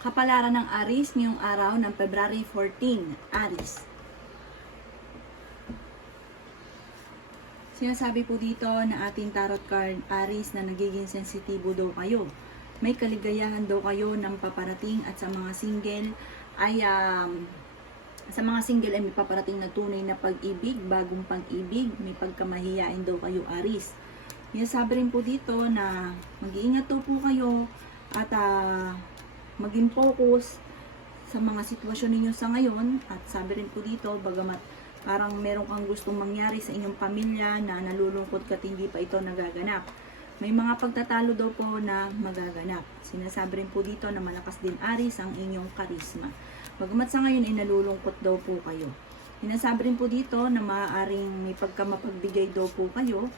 Kapalaran ng Aries ngayong araw ng February 14, Aries. Sinasabi po dito na ating tarot card, Aries, na nagiging sensitibo daw kayo. May kaligayahan daw kayo ng paparating at sa mga single ay may paparating na tunay na pag-ibig, bagong pag-ibig, may pagkamahiyain daw kayo, Aries. Sinasabi rin po dito na mag-iingat daw po kayo at maging focus sa mga sitwasyon ninyo sa ngayon. At sabi rin po dito, bagamat parang meron kang gustong mangyari sa inyong pamilya na nalulungkot ka at hindi pa ito nagaganap, may mga pagtatalo daw po na magaganap. Sinasabi rin po dito na malakas din, Aries, ang inyong karisma. Bagamat sa ngayon ay nalulungkot daw po kayo. Sinasabi rin po dito na maaaring may pagkamapagbigay daw po kayo.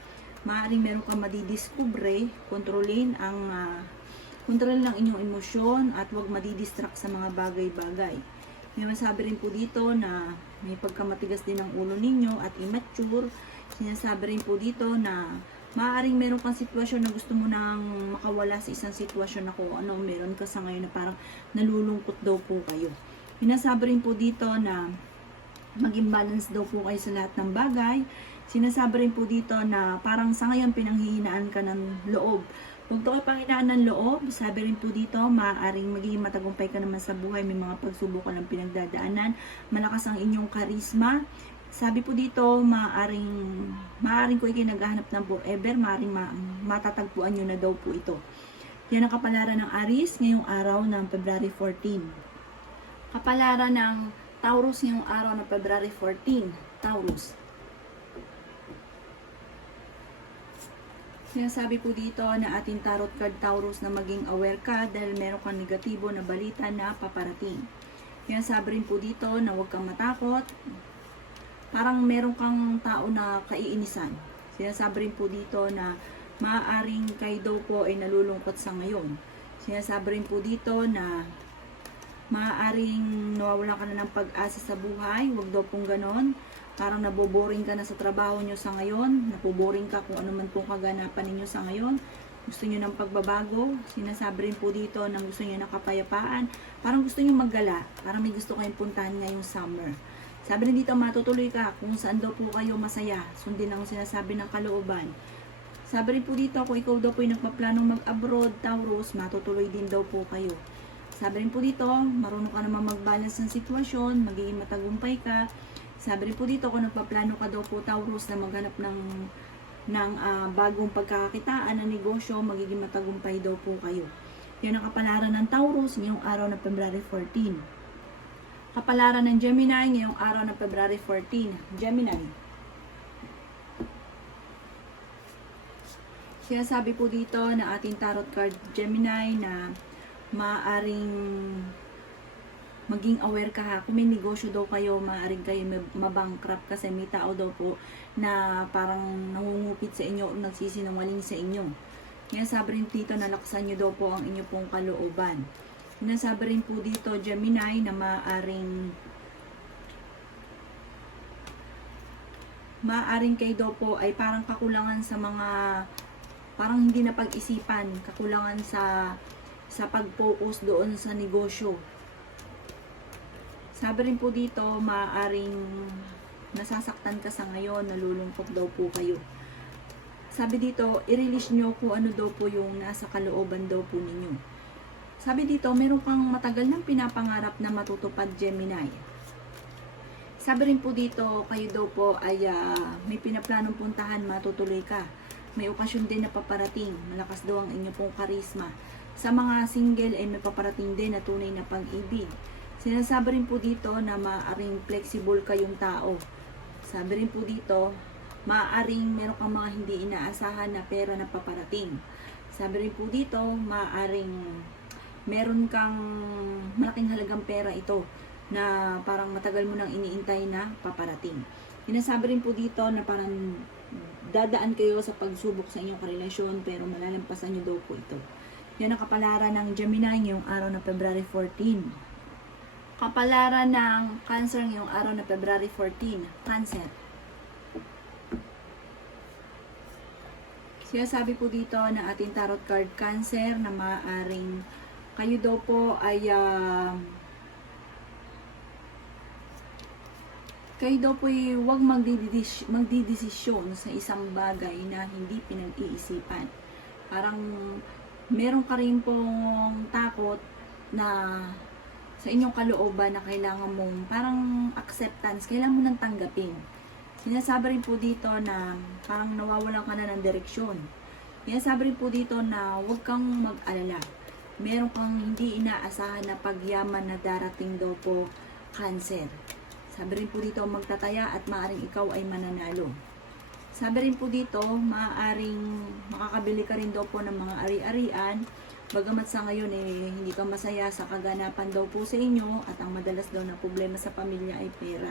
Maaaring meron kang madidiskubre, kontrolin ang inyong emosyon at huwag madidistract sa mga bagay-bagay. May masabi rin po dito na may pagkamatigas din ang ulo ninyo at immature. Sinasabi rin po dito na maaaring meron kang sitwasyon na gusto mo nang makawala sa isang sitwasyon na kung ano meron ka sa ngayon na parang nalulungkot daw po kayo. Sinasabi rin po dito na maging balance daw po kayo sa lahat ng bagay. Sinasabi rin po dito na parang sa ngayon pinanghihinaan ka ng loob. Huwag to kayo panghinaan ng loob. Sabi rin po dito, maaaring magiging matagumpay ka naman sa buhay. May mga pagsubok ka ng pinagdadaanan. Malakas ang inyong karisma. Sabi po dito, maaaring kung ikay naghahanap ng forever, maaaring matatagpuan nyo na daw po ito. Yan ang kapalaran ng Aries ngayong araw ng February 14. Kapalaran ng Taurus ngayong araw ng February 14. Taurus. Sinasabi po dito na ating tarot card, Taurus, na maging aware ka dahil meron kang negatibo na balita na paparating. Sinasabi rin po dito na huwag kang matakot. Parang meron kang tao na kaiinisan. Sinasabi rin po dito na maaaring kayo daw po ay nalulungkot sa ngayon. Sinasabi rin po dito na maaaring nawawalan ka na ng pag-asa sa buhay. Huwag daw pong ganon. Parang naboboring ka na sa trabaho nyo sa ngayon. Napoboring ka kung ano man pong kaganapan ninyo sa ngayon. Gusto nyo ng pagbabago. Sinasabi rin po dito na gusto nyo ng kapayapaan. Parang gusto nyo maggala. Parang may gusto kayong puntahan ngayong summer. Sabi rin dito, matutuloy ka kung saan daw po kayo masaya. Sundin ang sinasabi ng kalooban. Sabi rin po dito, kung ikaw daw po yung nagpaplanong mag-abroad, Taurus, matutuloy din daw po kayo. Sabi rin po dito, marunong ka naman mag-balance ng sitwasyon, magiging matagumpay ka. Sabi rin po dito, kung nagpaplano ka daw po, Taurus, na maghanap ng bagong pagkakakitaan ng negosyo, magiging matagumpay daw po kayo. Yan ang kapalaran ng Taurus ngayong araw ng February 14. Kapalaran ng Gemini ngayong araw ng February 14. Gemini. Sinasabi po dito na ating tarot card, Gemini, na maaaring maging aware ka ha. Kung may negosyo daw kayo, maaaring kayo mabankrupt kasi may tao daw po na parang nangungupit sa inyo o nagsisinungaling sa inyo. Kaya sabi rin dito na laksan nyo daw po ang inyo pong kalooban. Sinasabi rin po dito, Gemini, na maaaring kayo daw po ay parang kakulangan sa mga parang hindi na pag-isipan, kakulangan sa pag-focus doon sa negosyo. Sabi rin po dito, maaaring nasasaktan ka sa ngayon, nalulungkot daw po kayo. Sabi dito, i-release nyo kung ano daw po yung nasa kalooban daw po ninyo. Sabi dito, meron kang matagal nang pinapangarap na matutupad, Gemini. Sabi rin po dito, kayo daw po ay may pinaplanong puntahan, matutuloy ka. May okasyon din na paparating, malakas daw ang inyo pong karisma. Sa mga single ay may paparating din na tunay na pag-ibig. Sinasabi rin po dito na maaaring flexible kayong tao. Sabi rin po dito, maaaring meron kang mga hindi inaasahan na pera na paparating. Sabi rin po dito, maaaring meron kang malaking halagang pera ito na parang matagal mo nang iniintay na paparating. Sinasabi rin po dito na parang dadaan kayo sa pagsubok sa inyong karelasyon pero malalampasan nyo daw po ito. Yan ang kapalaran ng Gemini ngayong araw na February 14. Kapalaran ng Cancer ngayong araw na February 14. Cancer. Sinasabi po dito na ating tarot card, Cancer, na maaaring kayo daw po ay kayo daw po ay huwag magdidesisyon sa isang bagay na hindi pinag-iisipan. Parang meron ka rin pong takot na sa inyong kalooban na kailangan mong parang acceptance, kailangan mo nang tanggapin. Sinasabi rin po dito na parang nawawalan ka na ng direksyon. Sinasabi rin po dito na huwag kang mag-alala. Meron kang hindi inaasahan na pagyaman na darating daw po, Cancer. Sabi rin po dito, magtataya at maaaring ikaw ay mananalo. Sabi rin po dito, maaaring makakabili ka rin daw po ng mga ari-arian. Bagamat sa ngayon hindi ka masaya sa kaganapan daw po sa inyo at ang madalas daw na problema sa pamilya ay pera.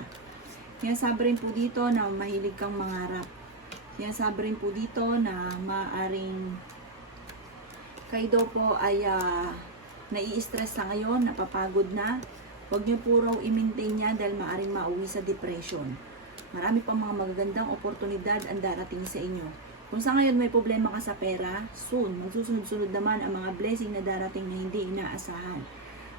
Kaya sabi rin po dito na mahilig kang mangarap. Kaya sabi rin po dito na maaaring kayo daw po ay nai-stress sa ngayon, napapagod na. Huwag niyo po raw i-maintain niya dahil maaaring mauwi sa depression. Marami pang mga magagandang oportunidad ang darating sa inyo. Kung sa ngayon may problema ka sa pera, soon, magsusunod-sunod naman ang mga blessing na darating na hindi inaasahan.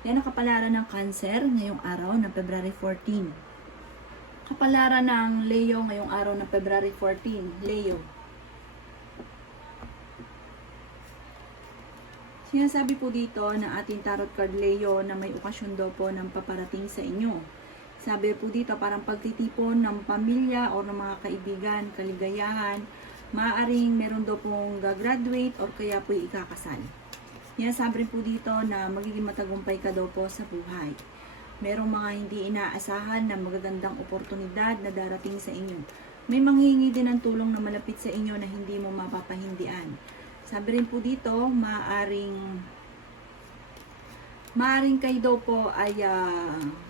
Yan ang kapalaran ng Cancer ngayong araw ng February 14. Kapalaran ng Leo ngayong araw ng February 14. Leo. Sinasabi po dito na ating tarot card Leo na may okasyon daw po ng paparating sa inyo. Sabi po dito parang pagtitipon ng pamilya o ng mga kaibigan, kaligayahan, maaaring meron daw pong gagraduate o kaya po ikakasal. Sinasabi rin po dito na magiging matagumpay ka daw po sa buhay. Merong mga hindi inaasahan na magagandang oportunidad na darating sa inyo. May manghingi din ng tulong na malapit sa inyo na hindi mo mapapahindian. Sabi rin po dito, maaring kayo daw po ay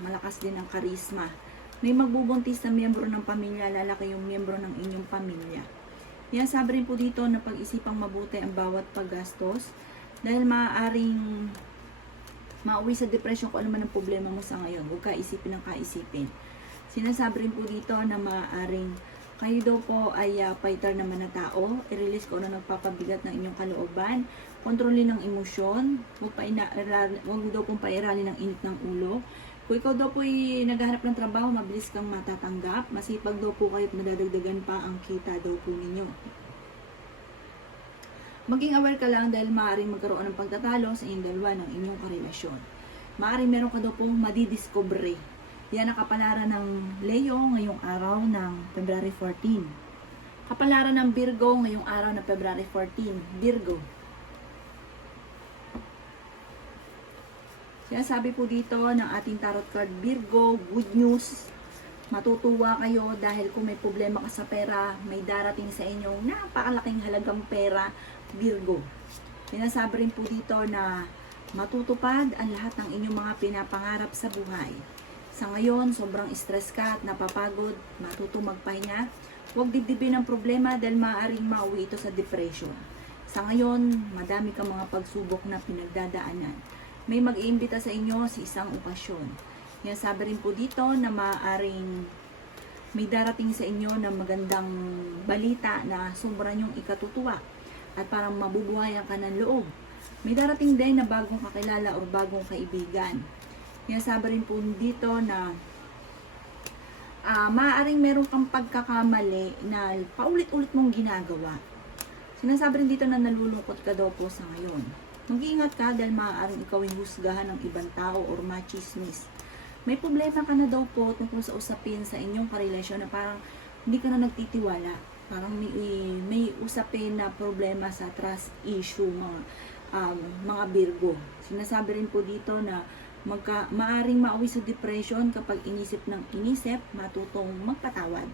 malakas din ang karisma. May magbubuntis na miyembro ng pamilya, lalaki yung miyembro ng inyong pamilya. Yan, sabi rin po dito na pag-isipang mabuti ang bawat paggastos dahil maaaring mauwi sa depression kung ano man ang problema mo sa ngayon. Huwag kaisipin ng kaisipin. Sinasabi rin po dito na maaaring kayo daw po ay fighter naman na tao. I-release ko ano nagpapabigat ng inyong kalooban. Kontrolin ng emosyon. Huwag daw pong pairali ng init ng ulo. Kung ikaw daw po ay naghahanap ng trabaho, mabilis kang matatanggap. Masipag daw po kayo at madadagdagan pa ang kita daw po ninyo. Maging aware ka lang dahil maaaring magkaroon ng pagtatalo sa inyong dalawa ng inyong karelasyon. Maaaring meron ka daw pong madidiscovery. Yan ang kapalaran ng Leo ngayong araw ng February 14. Kapalaran ng Virgo ngayong araw ng February 14. Virgo. Sinasabi po dito ng ating tarot card Virgo, good news. Matutuwa kayo dahil kung may problema ka sa pera, may darating sa inyong napakalaking halagang pera, Virgo. Sinasabi rin po dito na matutupad ang lahat ng inyong mga pinapangarap sa buhay. Sa ngayon, sobrang stress ka at napapagod, matuto magpahinga. Huwag dibdibin ang problema dahil maaaring mauwi ito sa depression. Sa ngayon, madami kang mga pagsubok na pinagdadaanan. May mag-iimbita sa inyo sa isang okasyon. Yan, sabi rin po dito na maaaring may darating sa inyo na magandang balita na sobra nyong ikatutuwa at parang mabubuhayan ka ng loob. May darating din na bagong kakilala o bagong kaibigan. Kaya sabi rin po dito na maaaring meron kang pagkakamali na paulit-ulit mong ginagawa. Sinasabi rin dito na nalulungkot ka daw po sa ngayon. Mag-iingat ka dahil maaaring ikaw yung husgahan ng ibang tao or machismis. May problema ka na daw po tungkol sa usapin sa inyong karelasyon na parang hindi ka na nagtitiwala. Parang may usapin na problema sa trust issue mga Virgo. Sinasabi rin po dito na maaring mauwi sa depression kapag inisip ng inisip, matutong magpatawad.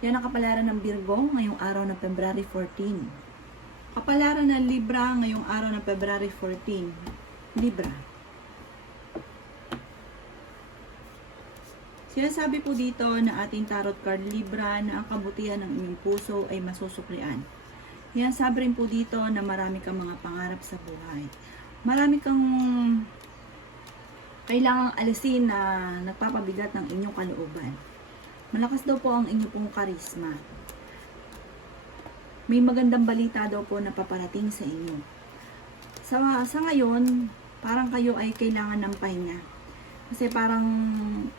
Yan ang kapalaran ng Virgo ngayong araw ng February 14. Kapalaran ng Libra ngayong araw ng February 14. Libra. Sinasabi po dito na ating tarot card Libra na ang kabutihan ng inyong puso ay masusuklian. Yan, sabi rin po dito na marami kang mga pangarap sa buhay. Marami kang kailangang alisin na nagpapabigat ng inyong kalooban. Malakas daw po ang inyong pong karisma. May magandang balita daw po na paparating sa inyo. Sa ngayon, parang kayo ay kailangan ng pahinga. Kasi parang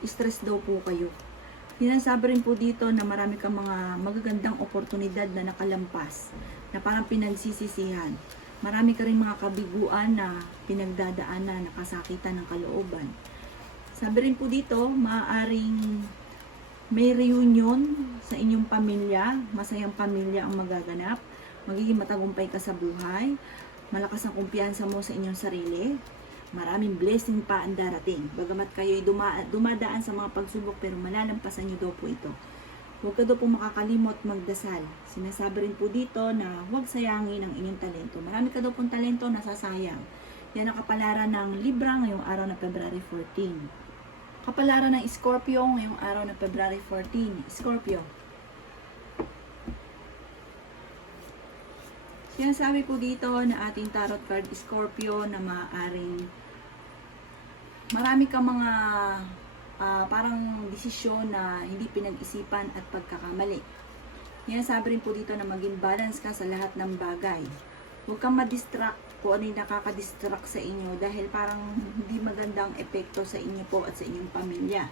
stress daw po kayo. Sinasabi rin po dito na marami kang mga magagandang oportunidad na nakalampas, na parang pinagsisisihan. Marami ka rin mga kabiguan na pinagdadaanan, nakasakitan ng kalooban. Sabi rin po dito, maaaring may reunion sa inyong pamilya, masayang pamilya ang magaganap, magiging matagumpay ka sa buhay, malakas ang kumpiyansa mo sa inyong sarili, maraming blessing pa ang darating. Bagamat kayo'y dumadaan sa mga pagsubok pero malalampasan nyo daw po ito. Huwag ka daw po makakalimot magdasal. Sinasabi rin po dito na huwag sayangin ang inyong talento. Marami ka daw pong talento nasasayang. Yan ang kapalaran ng Libra ngayong araw na February 14. Kapalaran ng Scorpio ngayong araw na February 14. Scorpio. Sinasabi po dito na ating tarot card Scorpio na maaaring marami kang mga parang desisyon na hindi pinag-isipan at pagkakamali. Sinasabi rin po dito na maging balance ka sa lahat ng bagay. Huwag kang ma-distract kung ano yung nakaka-distract sa inyo dahil parang hindi magandang epekto sa inyo po at sa inyong pamilya.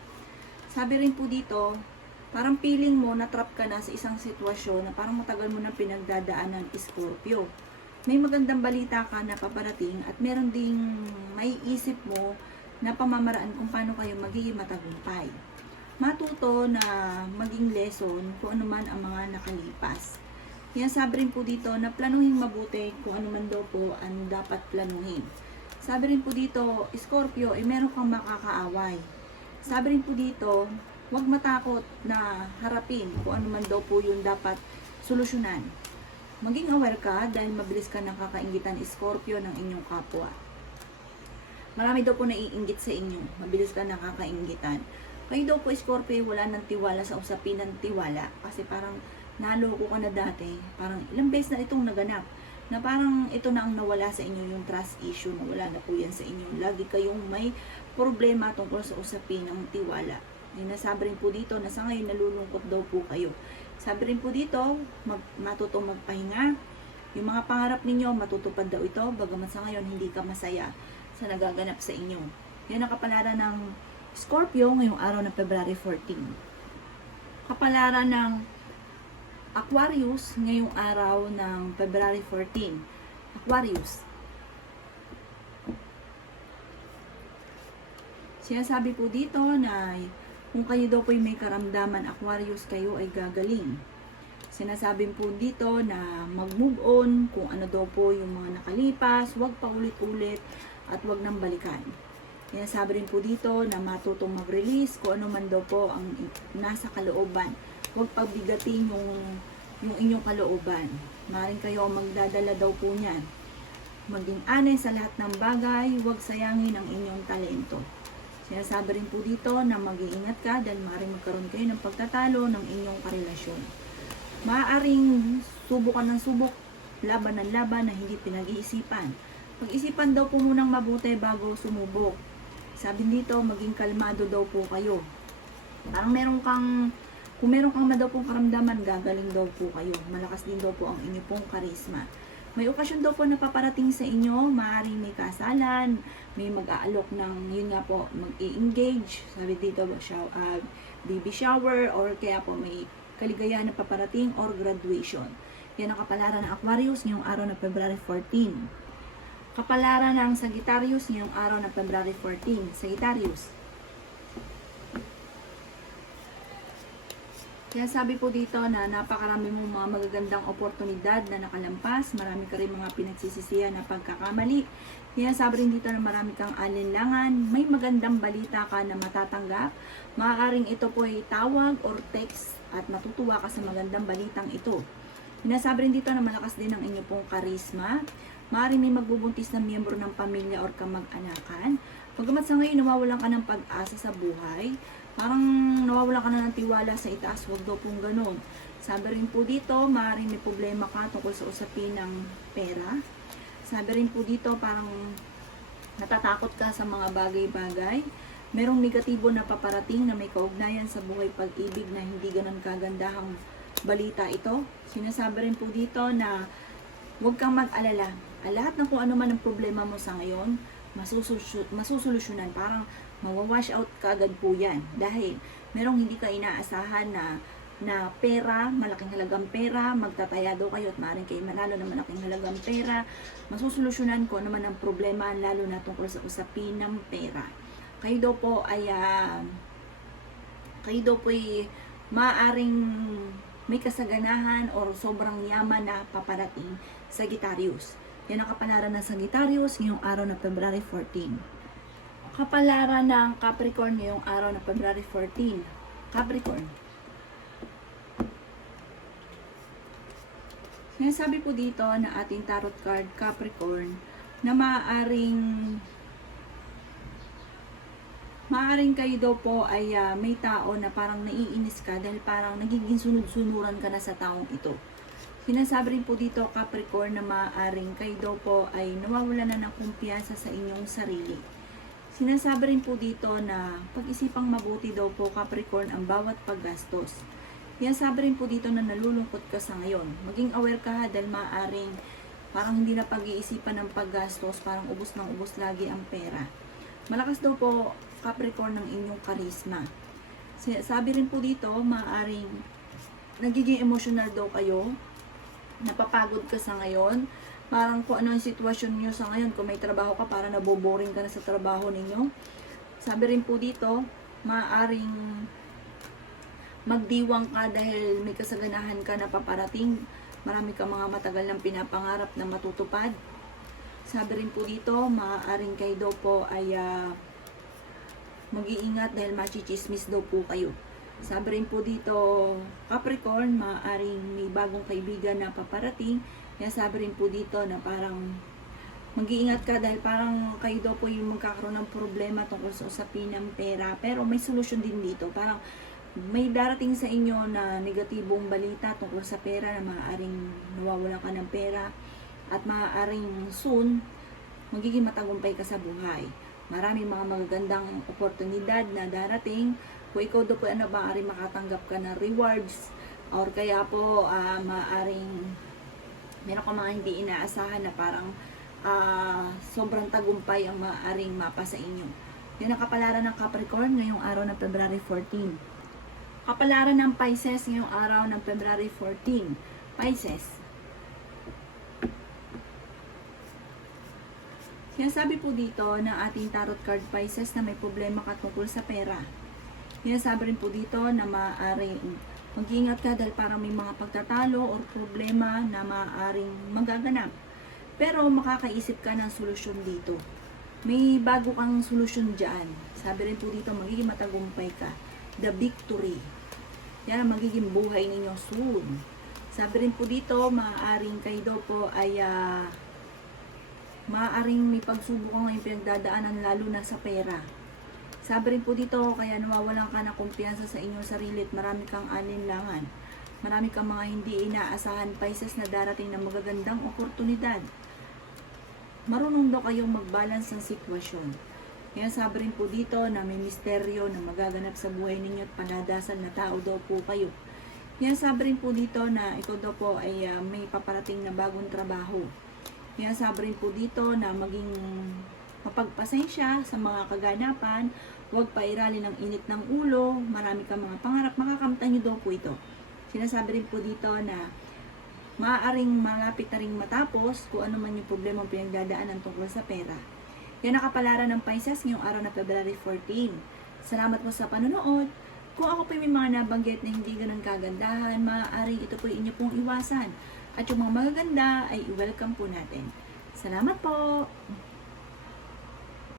Sabi rin po dito, parang feeling mo na-trap ka na sa isang sitwasyon na parang matagal mo na pinagdadaanan, Scorpio. May magandang balita ka na paparating at meron ding may isip mo na pamamaraan kung paano kayo magiging matagumpay. Matuto na maging lesson kung ano man ang mga nakalipas. Yan sabi rin po dito na planuhin mabuti kung ano man daw po ang dapat planuhin. Sabi rin po dito, Scorpio, meron kang makakaaway. Sabi rin po dito, huwag matakot na harapin kung ano man daw po yung dapat solusyonan. Maging aware ka dahil mabilis ka nang kakaingitan, Scorpio, ng inyong kapwa. Marami daw po naiinggit sa inyo. Mabilis ka nakakainggitan. Kayo daw po, Scorpio, wala nang tiwala sa usapin ng tiwala. Kasi parang naloko ka na dati. Parang ilang beses na itong naganap. Na parang ito na ang nawala sa inyo, yung trust issue. Nawala na po yan sa inyo. Lagi kayong may problema tungkol sa usapin ng tiwala. Nasabi rin po dito na sa ngayon nalulungkot daw po kayo. Sabi rin po dito, matutong magpahinga. Yung mga pangarap ninyo, matutupad daw ito. Bagamat sa ngayon hindi ka masaya sa nagaganap sa inyo. Yan ang kapalaran ng Scorpio ngayong araw ng February 14. Kapalaran ng Aquarius ngayong araw ng February 14. Aquarius. Sinasabi po dito na kung kayo daw po may karamdaman, Aquarius, kayo ay gagaling. Sinasabi po dito na mag-move on kung ano daw po yung mga nakalipas, huwag pa ulit-ulit at huwag nang balikan. Sinasabi rin po dito na matutong mag-release kung ano man daw po ang nasa kalooban. Huwag pagbigatin yung inyong kalooban. Maaaring kayo magdadala daw po niyan. Maging honest sa lahat ng bagay, huwag sayangin ang inyong talento. Sinasabi rin po dito na mag-iingat ka dahil maaaring magkaroon kayo ng pagtatalo ng inyong karelasyon. Maaaring subukan ng subok, laban ng laban na hindi pinag-iisipan. Pag-isipan daw po munang mabuti bago sumubok. Sabi dito, maging kalmado daw po kayo. Parang kung meron kang daw pong karamdaman, gagaling daw po kayo. Malakas din daw po ang inyong pong karisma. May okasyon daw po na paparating sa inyo, maaaring may kasalan, may mag-aalok ng, yun nga po, mag-i-engage, sabi dito, baby shower, or kaya po may kaligayahan na paparating or graduation. Yan ang kapalaran ng Aquarius ngayong araw ng February 14. Kapalaran ng Sagittarius ngayong araw ng February 14. Sagittarius. Kaya sabi po dito na napakarami mong mga magagandang oportunidad na nakalampas. Marami ka rin mga pinagsisisihan na pagkakamali. Kaya sabi rin dito na marami kang alinlangan. May magandang balita ka na matatanggap. Maaaring ito po ay tawag or text at matutuwa ka sa magandang balitang ito. Sinasabi rin dito na malakas din ang inyo pong karisma. Maaaring may magbubuntis na miyembro ng pamilya or kamag-anakan. Pagamat sa ngayon nawawalan ka ng pag-asa sa buhay, parang nawawalan ka na ng tiwala sa itaas, wag daw pong ganun. Sabi rin po dito, maaaring may problema ka tungkol sa usapin ng pera. Sabi rin po dito, parang natatakot ka sa mga bagay-bagay. Merong negatibo na paparating na may kaugnayan sa buhay pag-ibig na hindi ganun kagandahang balita ito. Sinasabi rin po dito na huwag kang mag-alala. Lahat ng kung ano man ang problema mo sa ngayon, masusolusyonan. Parang mawawash out kaagad po yan. Dahil merong hindi ka inaasahan na pera, malaking halagang pera, magtataya daw kayo at maaaring kayo manalo ng malaking halagang pera. Masusolusyonan ko naman ang problema, lalo na tungkol sa usapin ng pera. Kayo daw po ay maaaring may kasaganahan or sobrang yaman na paparating sa Sagittarius. Yan ang kapalaran ng Sagittarius ngayong araw na February 14. Kapalaran ng Capricorn ngayong araw na February 14. Capricorn. Sinasabi po dito na ating tarot card, Capricorn, na maaaring kayo daw po ay may tao na parang naiinis ka dahil parang nagiging sunod-sunuran ka na sa taong ito. Sinasabi rin po dito, Capricorn, na maaaring kayo daw po ay nawawala na ng kumpiyansa sa inyong sarili. Sinasabi rin po dito na pag-isipang mabuti daw po, Capricorn, ang bawat paggastos. Sinasabi rin po dito na nalulungkot ka sa ngayon. Maging aware ka dahil maaaring parang hindi na pag-iisipan ng paggastos, parang ubos ng ubos lagi ang pera. Malakas daw po, Capricorn, ng inyong karisma. Sabi rin po dito, maaaring nagiging emotional daw kayo, napapagod ka sa ngayon, parang kung ano yung sitwasyon nyo sa ngayon, kung may trabaho ka, parang naboboring ka na sa trabaho ninyo. Sabi rin po dito, maaaring magdiwang ka dahil may kasaganahan ka na paparating, marami ka mga matagal ng pinapangarap na matutupad. Sabi rin po dito, maaaring kayo daw po ay mag-iingat dahil machichismis daw po kayo. Sabi rin po dito, Capricorn, maaaring may bagong kaibigan na paparating. Kaya sabi rin po dito na parang mag-iingat ka dahil parang kayo daw po yung magkakaroon ng problema tungkol sa usapin ng pera. Pero may solusyon din dito. Parang may darating sa inyo na negatibong balita tungkol sa pera na maaaring nawawalan ka ng pera at maaaring soon magiging matagumpay ka sa buhay. Maraming mga magagandang oportunidad na darating. Kung ikaw daw po maaaring makatanggap ka ng rewards or kaya po maaaring meron ka mga hindi inaasahan na parang sobrang tagumpay ang maaaring mapa sa inyo. Yan ang kapalaran ng Capricorn ngayong araw ng February 14. Kapalaran ng Pisces ngayong araw ng February 14. Pisces. Sinasabi po dito ng ating tarot card, Pisces, na may problema ka tungkol sa pera. Sinasabi rin po dito na maaaring mag-iingat ka dahil parang may mga pagtatalo o problema na maaaring magaganap. Pero makakaisip ka ng solusyon dito. May bago kang solusyon dyan. Sabi rin po dito, magiging matagumpay ka. The victory. Yan ang magiging buhay ninyo soon. Sabi rin po dito, maaaring kayo daw po ay maaaring may pagsubok ang ngayong pinagdadaanan lalo na sa pera. Sabi rin po dito, kaya nawawalan ka ng kumpiyansa sa inyong sarili at marami kang alinlangan. Marami kang mga hindi inaasahan, Pisces, na darating na magagandang oportunidad. Marunong daw kayong mag-balance ng sitwasyon. Kaya sabi rin po dito na may misteryo na magaganap sa buhay ninyo at panadasal na tao daw po kayo. Kaya sabi rin po dito na ikaw daw po ay may paparating na bagong trabaho. Kaya sabi rin po dito na maging mapagpasensya sa mga kaganapan, huwag pairali ng init ng ulo, marami kang mga pangarap, makakamtan nyo daw po ito. Sinasabi rin po dito na maaaring malapit na rin matapos kung ano man yung problema ang pinagdadaanan tungkol sa pera. Yan ang kapalaran ng Pisces ngayong araw na February 14. Salamat po sa panonood. Kung ako po may mga nabanggit na hindi ganun kagandahan, maaaring ito po inyo pong iwasan. At yung mga magaganda ay i-welcome po natin. Salamat po!